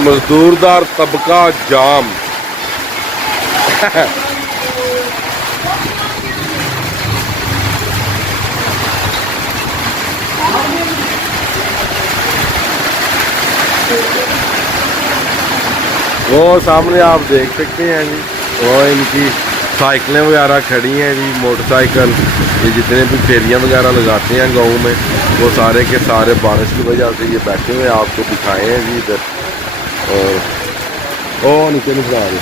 मजदूरदार तबका जाम। वो सामने आप देख सकते हैं जी, वो इनकी साइकिलें वगैरह खड़ी हैं जी, मोटरसाइकिल। ये जितने भी फेरियाँ वगैरह लगाते हैं गाँव में, वो सारे के सारे बारिश की वजह से ये बैठे हुए आपको दिखाए हैं जी इधर। और नीचे निकला रहे,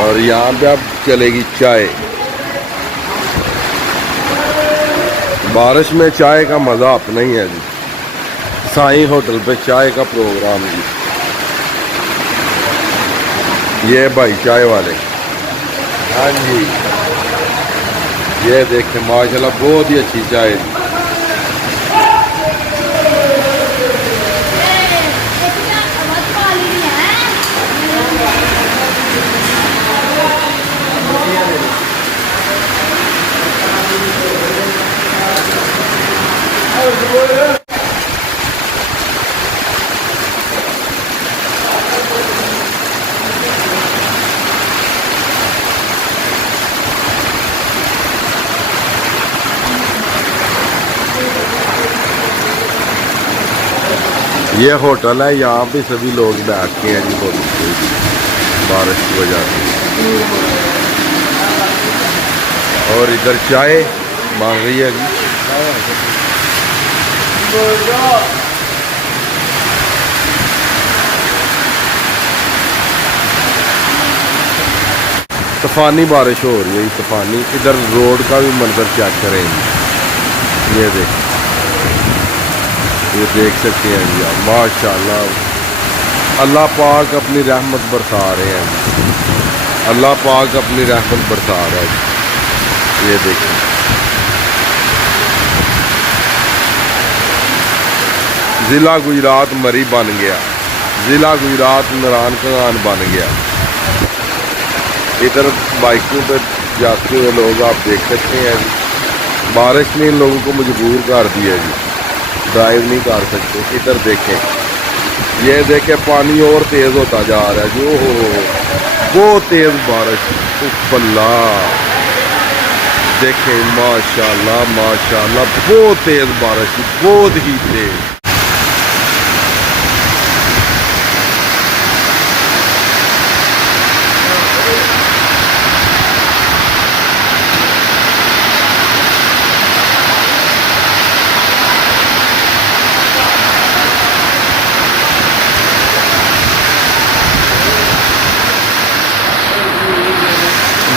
और यहाँ पे अब चलेगी चाय। बारिश में चाय का मज़ा अपना ही है जी। साईं होटल पे चाय का प्रोग्राम जी। ये भाई चाय वाले, हाँ जी, ये देखें माशाल्लाह बहुत ही अच्छी चाय। ये होटल है, यहाँ पे सभी लोग बैठते हैं जी बारिश की वजह से। और इधर चाय मांग रही है जी। तूफानी बारिश हो रही है, तूफानी। इधर रोड का भी मंजर चेक करेंगे, ये देख सकते हैं जी आप। माशाल्लाह अल्लाह पाक अपनी रहमत बरसा रहे हैं, अल्लाह पाक अपनी रहमत बरसा रहा है। ये देखिए, ज़िला गुजरात मरी बन गया, ज़िला गुजरात नारायण खान बन गया। इधर बाइकों पर जाते हुए लोग आप देख सकते हैं। बारिश ने इन लोगों को मजबूर कर दिया जी, ड्राइव नहीं कर सकते। इधर देखें, ये देखें पानी और तेज़ होता जा रहा है जी। ओहो बहुत तेज़ बारिश, अल्लाह। देखें माशाल्लाह माशाल्लाह बहुत तेज़ बारिश, बहुत ही तेज़।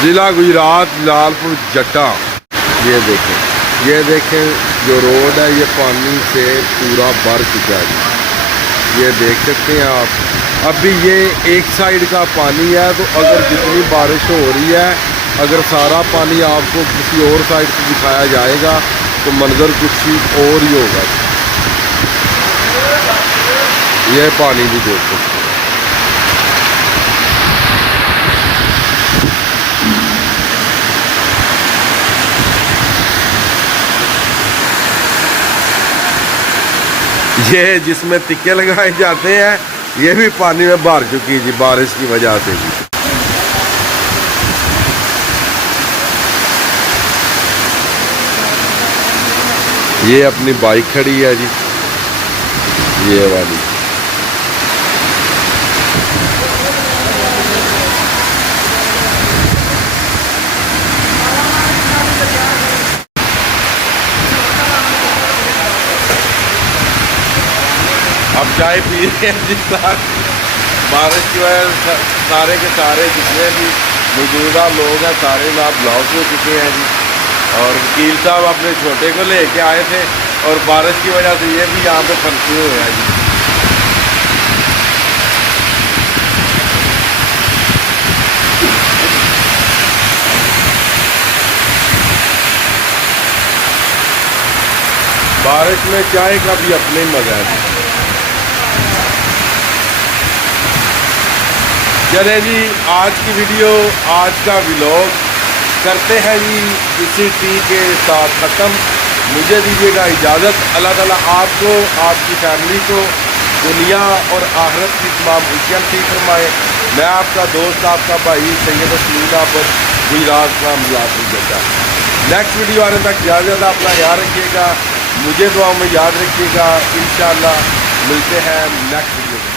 ज़िला गुजरात लालपुर जट्टा। ये देखें जो रोड है ये पानी से पूरा भर चुका है। ये देख सकते हैं आप। अभी ये एक साइड का पानी है, तो अगर जितनी बारिश हो रही है, अगर सारा पानी आपको किसी और साइड से दिखाया जाएगा तो मंजर कुछ और ही होगा। यह पानी भी देख सकते हैं। ये जिसमें टिक्के लगाए जाते हैं, ये भी पानी में भर चुकी है जी बारिश की वजह से भी। ये अपनी बाइक खड़ी है जी, ये वाली। अब चाय पी रहे हैं जिस बारिश की वजह से सारे के सारे जितने भी मौजूदा लोग हैं सारे लाभ ब्लॉक हो चुके हैं जी। और वकील साहब अपने छोटे को लेके आए थे, और बारिश की वजह से ये भी यहाँ पे फंसे हुए हैं जी। बारिश में चाय का भी अपने मजा है। चले जी, आज की वीडियो, आज का व्लॉग करते हैं जी इसी टी के साथ ख़त्म। मुझे दीजिएगा इजाज़त। अल्लाह ताला आपको, आपकी फैमिली को दुनिया और आखिरत की तमाम खुशियाँ नसीब फरमाए। मैं आपका दोस्त, आपका भाई सैयद सलीम अहमद गुजरात का मजाक नहीं देता। नेक्स्ट वीडियो आने तक ज़्यादा ज़्यादा अपना ख्याल रखिएगा, मुझे दुआओं में याद रखिएगा। इंशाअल्लाह मिलते हैं नेक्स्ट वीडियो में।